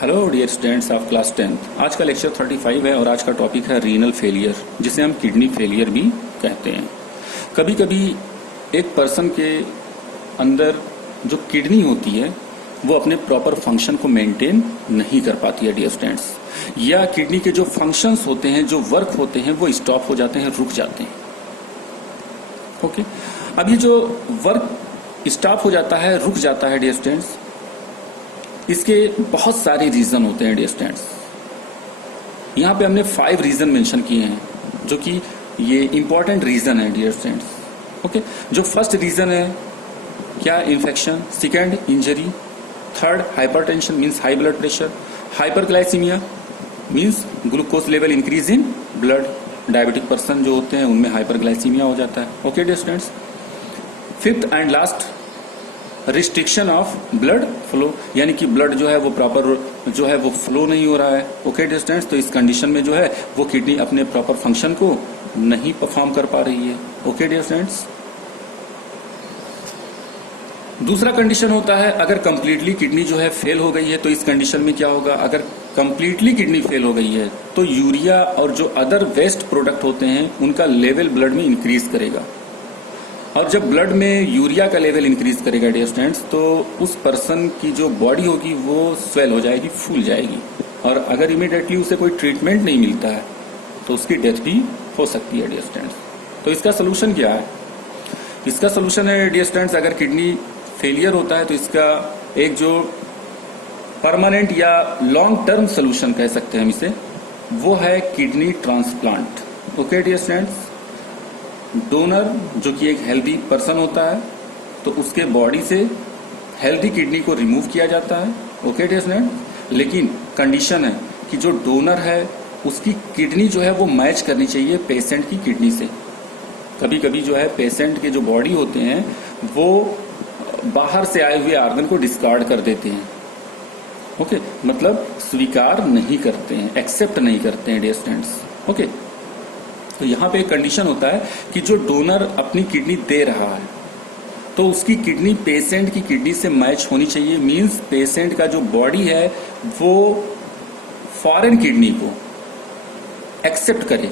Hello dear students of class 10th। आज का lecture 35 है और आज का टॉपिक है रीनल फेलियर, जिसे हम किडनी फेलियर भी कहते हैं। कभी कभी एक पर्सन के अंदर जो किडनी होती है वो अपने प्रॉपर फंक्शन को मेंटेन नहीं कर पाती है डियर स्टूडेंट्स, या किडनी के जो फंक्शंस होते हैं, जो वर्क होते हैं, वो स्टॉप हो जाते हैं, रुक जाते हैं। ओके, अब ये जो वर्क स्टॉप हो जाता है, रुक जाता है डियर स्टूडेंट्स, इसके बहुत सारे रीजन होते हैं डियर स्टूडेंट्स। यहाँ पे हमने 5 रीजन मेंशन किए हैं जो कि ये इंपॉर्टेंट रीजन है डियर स्टूडेंट्स। ओके, जो फर्स्ट रीजन है क्या, infection. Second, injury. Third, hypertension means high blood pressure. Hyperglycaemia means glucose level increase in blood. Diabetic person जो होते हैं उनमें हाइपरग्लाइसीमिया हो जाता है। Okay dear students. Fifth and last, restriction of blood flow, यानी कि ब्लड जो है वो प्रॉपर जो है वो फ्लो नहीं हो रहा है। ओके डियर स्टूडेंट्स, तो इस कंडीशन में जो है वो किडनी अपने प्रॉपर फंक्शन को नहीं परफॉर्म कर पा रही है। Okay dear students. दूसरा कंडीशन होता है अगर कंप्लीटली किडनी जो है फेल हो गई है, तो इस कंडीशन में क्या होगा, अगर कंप्लीटली किडनी फेल हो गई है तो यूरिया और जो अदर वेस्ट प्रोडक्ट होते हैं उनका लेवल ब्लड में इंक्रीज करेगा, और जब ब्लड में यूरिया का लेवल इंक्रीज करेगा डियर स्टूडेंट्स, तो उस पर्सन की जो बॉडी होगी वो स्वेल हो जाएगी, फूल जाएगी, और अगर इमीडिएटली उसे कोई ट्रीटमेंट नहीं मिलता है तो उसकी डेथ भी हो सकती है डियर स्टूडेंट्स। तो इसका सोल्यूशन क्या है? इसका सोल्यूशन है डियर स्टूडेंट्स, अगर किडनी फेलियर होता है तो इसका एक जो परमानेंट या लॉन्ग टर्म सोल्यूशन कह सकते हैं हम इसे, वो है kidney transplant. Okay dear students, donor जो कि एक हेल्दी पर्सन होता है तो उसके बॉडी से हेल्दी किडनी को रिमूव किया जाता है। ओके डियर स्टूडेंट, लेकिन कंडीशन है कि जो डोनर है उसकी किडनी जो है वो मैच करनी चाहिए पेशेंट की किडनी से। कभी कभी जो है पेशेंट के जो बॉडी होते हैं वो बाहर से आए हुए आर्गन को डिस्कार्ड कर देते हैं। ओके, मतलब स्वीकार नहीं करते हैं, एक्सेप्ट नहीं करते हैं डियर स्टूडेंट्स। ओके, तो यहाँ पे एक कंडीशन होता है कि जो डोनर अपनी किडनी दे रहा है तो उसकी किडनी पेशेंट की किडनी से मैच होनी चाहिए, मींस पेशेंट का जो बॉडी है वो फॉरेन किडनी को एक्सेप्ट करे।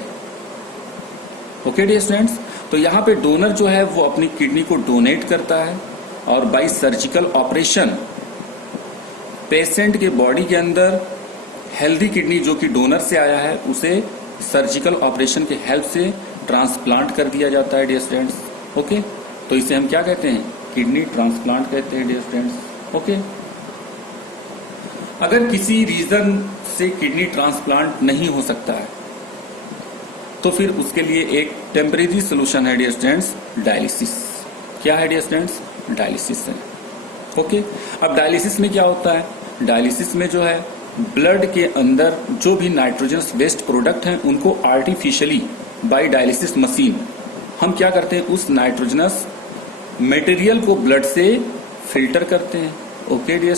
ओके डियर स्टूडेंट्स, तो यहाँ पे डोनर जो है वो अपनी किडनी को डोनेट करता है और बाय सर्जिकल ऑपरेशन पेशेंट के बॉडी के अंदर हेल्दी किडनी जो कि डोनर से आया है उसे सर्जिकल ऑपरेशन के हेल्प से ट्रांसप्लांट कर दिया जाता है डियर स्टूडेंट्स। ओके, तो इसे हम क्या कहते हैं, किडनी ट्रांसप्लांट कहते हैं डियर स्टूडेंट्स। ओके, अगर किसी रीजन से किडनी ट्रांसप्लांट नहीं हो सकता है तो फिर उसके लिए एक टेम्परेरी सोल्यूशन है डियर स्टूडेंट्स, डायलिसिस। क्या है डियर स्टूडेंट्स? डायलिसिस है। ओके, अब डायलिसिस में क्या होता है, डायलिसिस में जो है ब्लड के अंदर जो भी नाइट्रोजनस वेस्ट प्रोडक्ट हैं उनको आर्टिफिशियली बाय डायलिसिस मशीन हम क्या करते हैं, उस नाइट्रोजनस मटेरियल को ब्लड से फिल्टर करते हैं। ओके डियर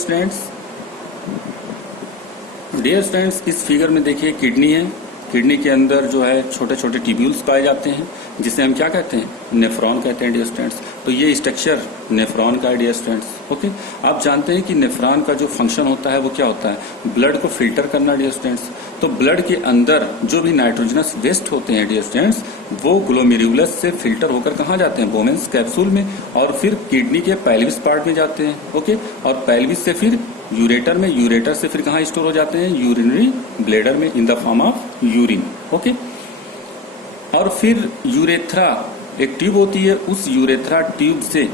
स्टूडेंट्स, इस फिगर में देखिए किडनी है, किडनी के अंदर जो है छोटे छोटे ट्यूब्यूल्स पाए जाते हैं जिसे हम क्या कहते हैं, नेफ्रॉन कहते हैं डियर स्टूडेंट्स। तो ये स्ट्रक्चर नेफ्रॉन का है डियर स्टूडेंट्स। ओके, आप जानते हैं कि नेफ्रॉन का जो फंक्शन होता है वो क्या होता है, ब्लड को फिल्टर करना डियर स्टूडेंट्स। तो ब्लड के अंदर जो भी नाइट्रोजनस वेस्ट होते हैं डियर स्टूडेंट्स वो ग्लोमेरुलस से फिल्टर होकर कहाँ जाते हैं, बोमेन्स कैप्सूल में, और फिर किडनी के पेल्विस पार्ट में जाते हैं। ओके, और पेल्विस से फिर यूरेटर में, यूरेटर से फिर कहाँ स्टोर हो जाते हैं, यूरिनरी ब्लेडर में in the form of urine. Okay, और फिर यूरेथ्रा एक ट्यूब होती है, उस यूरेथ्रा ट्यूब से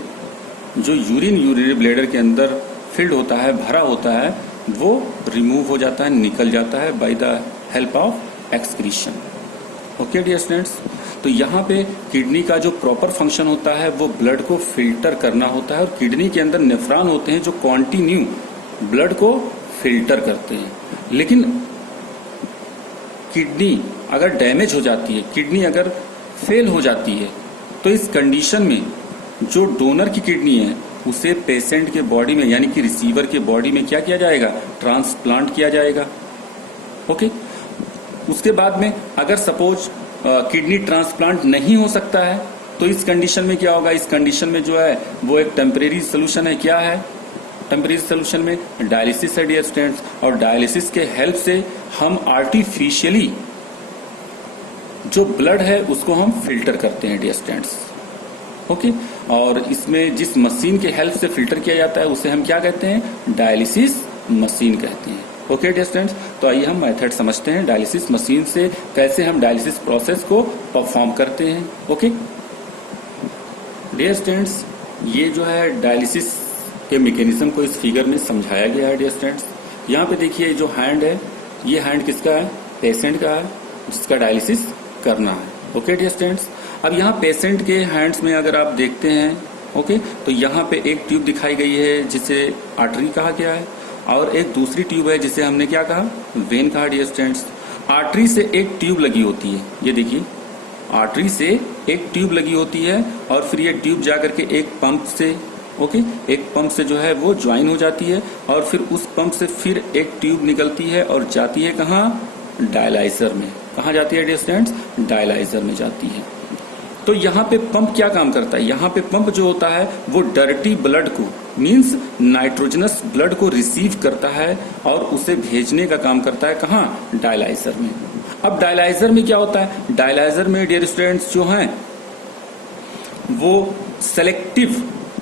जो यूरिन यूरिनरी ब्लेडर के अंदर फिल्ड होता है, भरा होता है, वो रिमूव हो जाता है, निकल जाता है by the help of excretion. Okay dear students, तो यहाँ पे किडनी का जो प्रॉपर फंक्शन होता है वो ब्लड को फिल्टर करना होता है, और किडनी के अंदर नेफ्रॉन होते हैं जो कॉन्टिन्यू ब्लड को फिल्टर करते हैं। लेकिन किडनी अगर डैमेज हो जाती है, किडनी अगर फेल हो जाती है, तो इस कंडीशन में जो डोनर की किडनी है उसे पेशेंट के बॉडी में यानी कि रिसीवर के बॉडी में क्या किया जाएगा, ट्रांसप्लांट किया जाएगा। ओके, उसके बाद में अगर सपोज किडनी ट्रांसप्लांट नहीं हो सकता है तो इस कंडीशन में क्या होगा, इस कंडीशन में जो है वो एक टेम्परेरी सोल्यूशन है, क्या है, टेम्परेरी सोल्यूशन में डायलिसिस है डियर स्टूडेंट्स, और डायलिसिस के हेल्प से हम आर्टिफिशियली जो ब्लड है उसको हम फिल्टर करते हैं डियर स्टूडेंट्स। ओके, और इसमें जिस मशीन के हेल्प से फिल्टर किया जाता है उसे हम क्या कहते हैं, डायलिसिस मशीन कहते हैं। ओके डियर स्टूडेंट्स, तो आइए हम मेथड समझते हैं डायलिसिस मशीन से कैसे हम डायलिसिस प्रोसेस को परफॉर्म करते हैं। ओके डियर स्टूडेंट्स, ये जो है डायलिसिस के मैकेनिज्म को इस फिगर में समझाया गया है डियर स्टूडेंट्स। यहाँ पे देखिए जो हैंड है, ये हैंड किसका है, पेशेंट का है जिसका डायलिसिस करना है। ओके डियर स्टूडेंट्स, अब यहाँ पेशेंट के हैंड्स में अगर आप देखते हैं, ओके, तो यहाँ पे एक ट्यूब दिखाई गई है जिसे आर्टरी कहा गया है, और एक दूसरी ट्यूब है जिसे हमने क्या कहा, वेन कहा डियर स्टूडेंट्स। आर्टरी से एक ट्यूब लगी होती है, ये देखिए आर्टरी से एक ट्यूब लगी होती है, और फिर ये ट्यूब जाकर के एक पंप से, ओके, एक पंप से जो है वो ज्वाइन हो जाती है, और फिर उस पंप से फिर एक ट्यूब निकलती है और जाती है कहाँ, डायलाइजर में। कहाँ जाती है डियर स्टूडेंट्स, डायलाइजर में जाती है। तो यहाँ पे पंप क्या काम करता है, यहाँ पे पंप जो होता है वो डर्टी ब्लड को, मींस नाइट्रोजनस ब्लड को रिसीव करता है और उसे भेजने का काम करता है कहाँ, डायलाइजर में। अब डायलाइजर में क्या होता है, डायलाइजर में डियर स्टूडेंट्स जो हैं वो सेलेक्टिव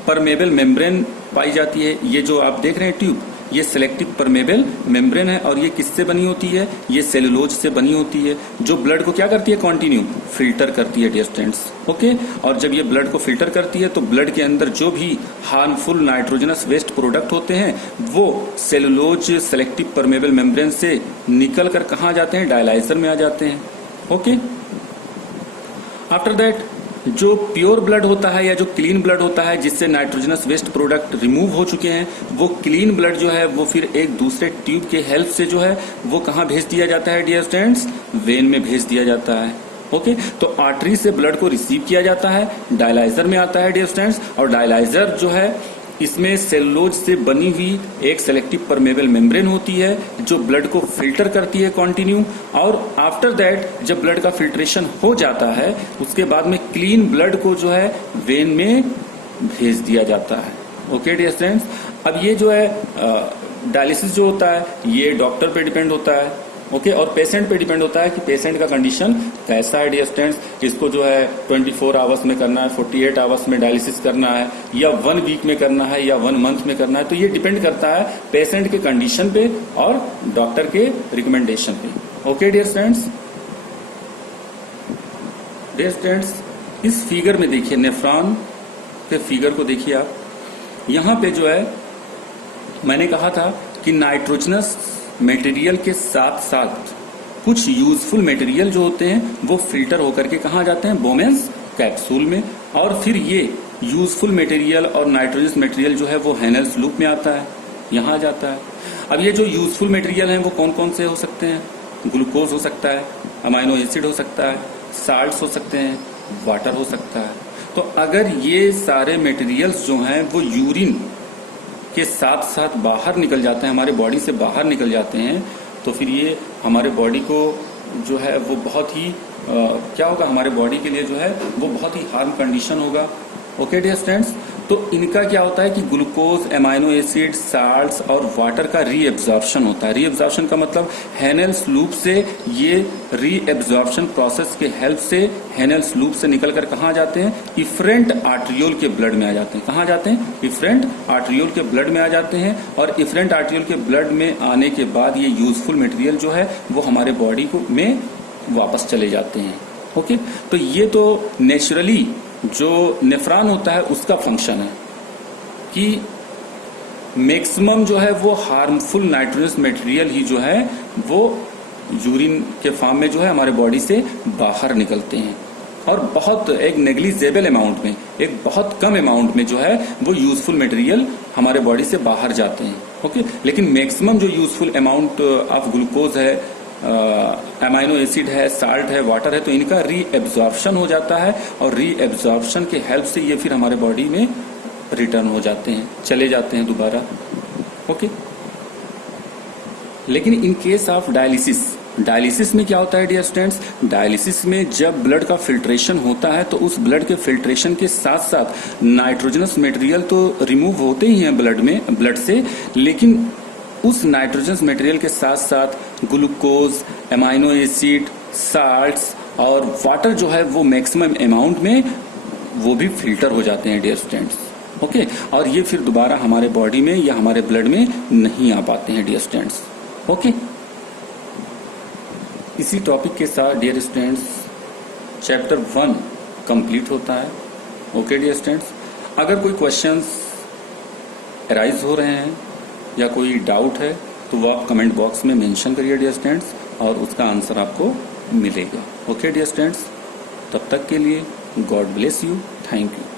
परमेबल मेम्ब्रेन पाई जाती है। ये जो आप देख रहे हैं ट्यूब, ये सेलेक्टिव परमेबल मेम्ब्रेन है, और ये किससे बनी होती है, ये सेलुलोज से बनी होती है, जो ब्लड को क्या करती है, कंटिन्यू फिल्टर करती है डियर स्टूडेंट्स। ओके, और जब ये ब्लड को फिल्टर करती है तो ब्लड के अंदर जो भी हार्मफुल नाइट्रोजनस वेस्ट प्रोडक्ट होते हैं वो सेलुलोज सेलेक्टिव परमेबल मेम्ब्रेन से निकल कर कहाँ जाते हैं, डायलाइजर में आ जाते हैं। ओके, आफ्टर दैट जो प्योर ब्लड होता है या जो क्लीन ब्लड होता है जिससे नाइट्रोजनस वेस्ट प्रोडक्ट रिमूव हो चुके हैं, वो क्लीन ब्लड जो है वो फिर एक दूसरे ट्यूब के हेल्प से जो है वो कहाँ भेज दिया जाता है डियर स्टूडेंट्स, वेन में भेज दिया जाता है। ओके, तो आर्टरी से ब्लड को रिसीव किया जाता है, डायलाइजर में आता है डियर स्टूडेंट्स, और डायलाइजर जो है इसमें सेलुलोज से बनी हुई एक सेलेक्टिव परमेबल मेम्ब्रेन होती है जो ब्लड को फिल्टर करती है कंटिन्यू, और आफ्टर दैट जब ब्लड का फिल्ट्रेशन हो जाता है उसके बाद में क्लीन ब्लड को जो है वेन में भेज दिया जाता है। ओके डियर स्टूडेंट्स, अब ये जो है डायलिसिस जो होता है ये डॉक्टर पे डिपेंड होता है, ओके, और पेशेंट पे डिपेंड होता है कि पेशेंट का कंडीशन कैसा है डियर स्टूडेंट्स। इसको जो है 24 आवर्स में करना है, 48 आवर्स में डायलिसिस करना है, या 1 वीक में करना है, या 1 मंथ में करना है, तो ये डिपेंड करता है पेशेंट के कंडीशन पे और डॉक्टर के रिकमेंडेशन पे। Okay dear students, dear students इस फिगर में देखिए, नेफ्रॉन के फिगर को देखिए आप, यहाँ पे जो है मैंने कहा था कि नाइट्रोजनस मटेरियल के साथ साथ कुछ यूजफुल मटेरियल जो होते हैं वो फिल्टर होकर के कहाँ जाते हैं, बोमेन्स कैप्सूल में, और फिर ये यूजफुल मटेरियल और नाइट्रोजनस मटेरियल जो है वो हेनेल्स लूप में आता है, यहाँ जाता है। अब ये जो यूजफुल मटेरियल हैं वो कौन कौन से हो सकते हैं, ग्लूकोज हो सकता है, अमाइनो एसिड हो सकता है, साल्ट्स हो सकते हैं, वाटर हो सकता है। तो अगर ये सारे मटेरियल्स जो हैं वो यूरिन के साथ साथ बाहर निकल जाते हैं, हमारे बॉडी से बाहर निकल जाते हैं, तो फिर ये हमारे बॉडी को जो है वो बहुत ही क्या होगा, हमारे बॉडी के लिए जो है वो बहुत ही हार्म कंडीशन होगा। ओके डियर स्टूडेंट्स, तो इनका क्या होता है कि ग्लूकोज, एमाइनो एसिड, साल्ट्स और वाटर का रीएब्जॉर्प्शन होता है। रीएब्जॉर्प्शन का मतलब हेनेल्स लूप से ये रीएब्जॉर्प्शन प्रोसेस के हेल्प से हेनेल्स लूप से निकलकर कहाँ जाते हैं, इफरेंट आर्ट्रियोल के ब्लड में आ जाते हैं। कहाँ जाते हैं, इफरेंट आर्ट्रियोल के ब्लड में आ जाते हैं, और इफरेंट आर्ट्रियोल के ब्लड में आने के बाद ये यूजफुल मटेरियल जो है वो हमारे बॉडी को में वापस चले जाते हैं। ओके, तो ये तो नेचुरली जो नेफ्रॉन होता है उसका फंक्शन है कि मैक्सिमम जो है वो हार्मफुल नाइट्रोजनस मटेरियल ही जो है वो यूरिन के फॉर्म में जो है हमारे बॉडी से बाहर निकलते हैं, और बहुत एक नेग्लिजेबल अमाउंट में, एक बहुत कम अमाउंट में जो है वो यूजफुल मटेरियल हमारे बॉडी से बाहर जाते हैं। ओके, लेकिन मैक्सिमम जो यूजफुल अमाउंट ऑफ ग्लूकोज है, अमाइनो एसिड है, साल्ट है, वाटर है, तो इनका रीएब्जॉर्प्शन हो जाता है, और रीएब्जॉर्प्शन के हेल्प से ये फिर हमारे बॉडी में रिटर्न हो जाते हैं, चले जाते हैं दोबारा। ओके, लेकिन in case of dialysis dialysis में क्या होता है डियर स्टूडेंट्स, डायलिसिस में जब ब्लड का फिल्ट्रेशन होता है तो उस ब्लड के फिल्ट्रेशन के साथ साथ नाइट्रोजनस मटेरियल तो रिमूव होते ही हैं ब्लड से, लेकिन उस नाइट्रोजनस मटेरियल के साथ साथ ग्लूकोज, एमाइनो एसिड, साल्ट्स और वाटर जो है वो मैक्सिमम अमाउंट में वो भी फिल्टर हो जाते हैं डियर स्टूडेंट्स। ओके, और ये फिर दोबारा हमारे बॉडी में या हमारे ब्लड में नहीं आ पाते हैं डियर स्टूडेंट्स। ओके, इसी टॉपिक के साथ डियर स्टूडेंट्स चैप्टर 1 कंप्लीट होता है। ओके डियर स्टूडेंट्स, अगर कोई क्वेश्चंस अराइज हो रहे हैं या कोई डाउट है तो वो आप कमेंट बॉक्स में मेंशन करिए डियर स्टूडेंट्स, और उसका आंसर आपको मिलेगा। ओके डियर स्टूडेंट्स, तब तक के लिए God bless you, thank you.